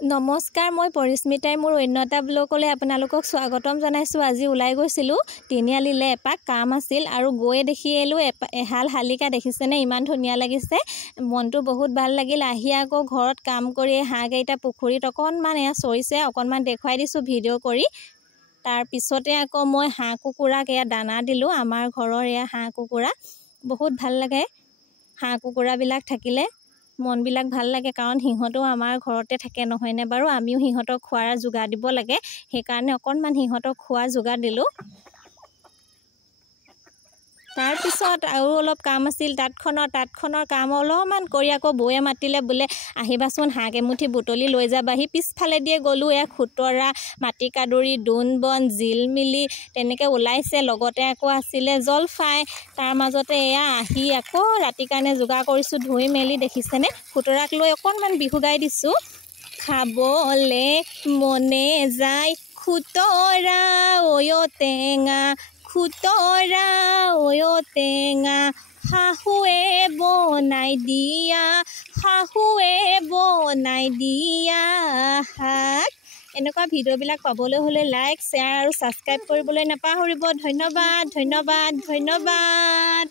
নমস্কাৰ, মই পৰিস্মিতাই মোৰ অন্যতা ব্লগলৈ আপোনালোকক স্বাগতম জনাইছোঁ। আজি ওলাই গৈছিলোঁ তিনিআলিলৈ, এপাক কাম আছিল আৰু গৈয়ে দেখি এলোঁ এহাল শালিকা। দেখিছেনে, ইমান ধুনীয়া লাগিছে, মনটো বহুত ভাল লাগিল। আহি আকৌ ঘৰত কাম কৰি হাঁহকেইটা পুখুৰীত অকণমান চৰিছে, অকণমান দেখুৱাই দিছোঁ ভিডিঅ' কৰি। তাৰপিছতে আকৌ মই হাঁহ কুকুৰাক দানা দিলোঁ। আমাৰ ঘৰৰ হাঁহ কুকুৰা বহুত ভাল লাগে। হাঁহ কুকুৰাবিলাক থাকিলে মনবিলাক ভাল লাগে, কাৰণ সিহঁতেও আমাৰ ঘৰতে থাকে নহয়নে বাৰু। আমিও সিহঁতক খোৱাৰ যোগাৰ দিব লাগে, সেইকাৰণে অকণমান সিহঁতক খোৱাৰ যোগাৰ দিলোঁ। তাৰপিছত আৰু অলপ কাম আছিল তাঁতখনৰ কাম অলপমান কৰি আকৌ বৌয়ে মাতিলে, বোলে আহিবাচোন হাঁহ এমুঠি বুটলি লৈ যাবাহি। পিছফালে দিয়ে গ'লোঁ, খুতৰা, মাটিকাদুৰি, দোন বন, জিলমিলি তেনেকৈ ওলাইছে। লগতে আকৌ আছিলে জলফাই। তাৰ মাজতে আহি আকৌ ৰাতিৰ কাৰণে যোগাৰ কৰিছোঁ, ধুই মেলি। দেখিছেনে, খুতৰাক লৈ অকণমান বিহু গাই দিছোঁ। খাবলে মনে যায় খুতৰা ঐ টেঙা, খুতৰা ঐ টেঙা, শাহুৱে বনাই দিয়া, শাহুৱে বনাই দিয়া শাক। এনেকুৱা ভিডিঅ'বিলাক পাবলৈ হ'লে লাইক, শ্বেয়াৰ আৰু ছাবস্ক্ৰাইব কৰিবলৈ নাপাহৰিব। ধন্যবাদ।